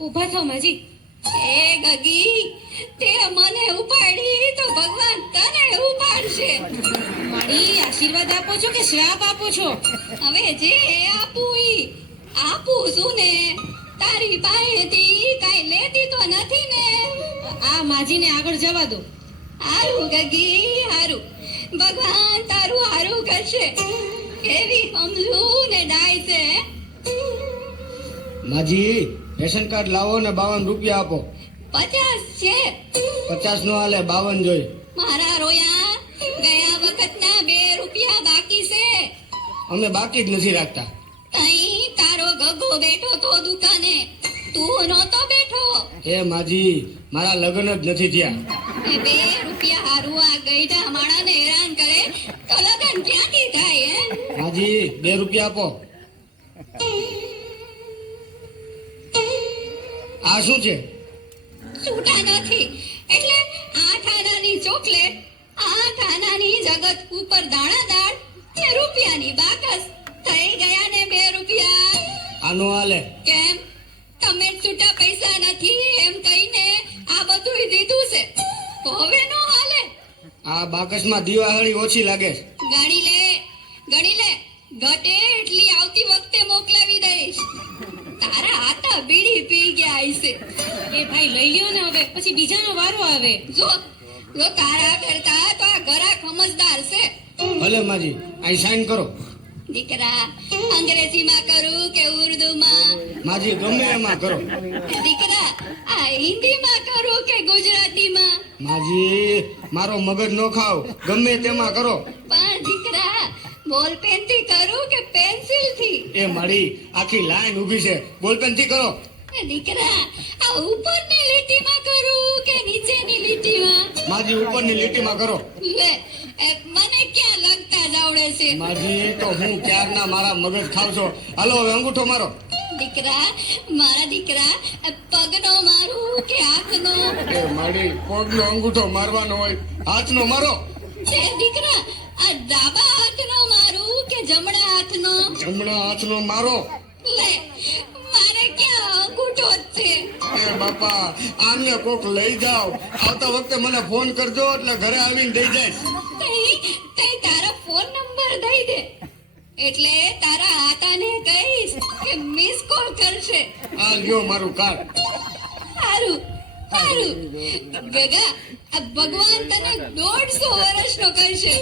ઊભા થાઓ માજી. એ ગગી, તે મને ઉપાડી તો ભગવાન તને ઉપાડશે. મારી આશીર્વાદ આપો છો કે શ્રાપ આપો છો? હવે જે આપું છું ને. તારી પાસેથી કાઈ લેતી તો નથી ને? આ માજીને આગળ જવા દો. હારું ગગી હારું, ભગવાન તારું હારું કરશે. કેવી સમજુ ને ડાય છે. માજી રેશન કાર્ડ લાવો ને 52 રૂપિયા આપો. 50 છે. 50 નો હાલે, 52 જોઈ. મારા રોયા, ગયા વખતના 2 રૂપિયા બાકી છે. અમે બાકી જ નથી રાખતા. તઈ તારો ગગો બેઠો તો દુકાને, તું નહોતો બેઠો. એ માજી મારા લગ્ન જ નથી થયા. એ 2 રૂપિયા હારું આ ગઈઢા માણાને હેરાન કરે તો લગન ક્યાંથી થાય હે? માજી 2 રૂપિયા આપો. આ શું છે? છૂટા નથી એટલે 8 આનાની ચોકલેટ, 8 આનાની જગત ઉપર દાણાદાર, 2 રૂપિયાની બાકસ. થઈ ગયા ને 2 રૂપિયા. આનો હાલે. કેમ તમે છૂટા પૈસા નથી એમ કહીને આ બધું દીધું છે, તો હવે નો હાલે. આ બાકસમાં દિવાળી ઓછી લાગે છે. ગણી લે, ઘટે એટલી આવતી વખતે મોકલાવી દઈશ. તારા હાથા બીડી પી ગયા હશે. એ ભાઈ લઈ લ્યો ને, હવે પછી બીજાનો વારો આવે. જો તારા કરતા તો આ ઘરા સમજદાર છે. ભલે માજી, અહીં સાઈન કરો. દીકરા, અંગ્રેજીમાં કરું કે ઉર્દુમાં? માજી ગમે એમાં કરો. દીકરા, આ હિન્દીમાં કરું કે ગુજરાતીમાં? માજી મારો મગજ નો ખાવ, ગમે તેમાં કરો. પણ દીકરા, બોલપેન થી કરું કે પેન્સિલ થી? એ મારી આખી લાઈન ઊભી છે, બોલપેન થી કરો. દીકરા, આ ઉપરની લીટીમાં કરું કે નીચેની લીટીમાં? માજી ઉપરની લીટીમાં કરો. લે, મને ક્યાં લગતા જ આવડે છે. માજી તો હું ક્યારના મારા મગજ ખાવ છો. હાલો હવે અંગૂઠો મારો. દીકરા, મારા દીકરા, પગનો મારું કે હાથનો? એ મારી પગનો અંગૂઠો મારવાનો હોય, હાથનો મારો. છે દીકરા, આ ડાબા હાથનો મારું કે જમણા હાથનો? જમણા હાથનો મારો. લે, મારે ક્યાં અંગૂઠો જ છે. એ બાપા, આને કોક લઈ જાઓ. આવતા વખતે મને ફોન કરજો એટલે ઘરે આવીને દઈ જઈશ. તઈ તારા ફોન નંબર દઈ દે એટલે તારા આતાને કહીશ કે મિસ કોલ કરશે. આ લ્યો મારું કાર્ડ. હારું ગગા, આ ભગવાન તને 150 વર્ષનો કરશે.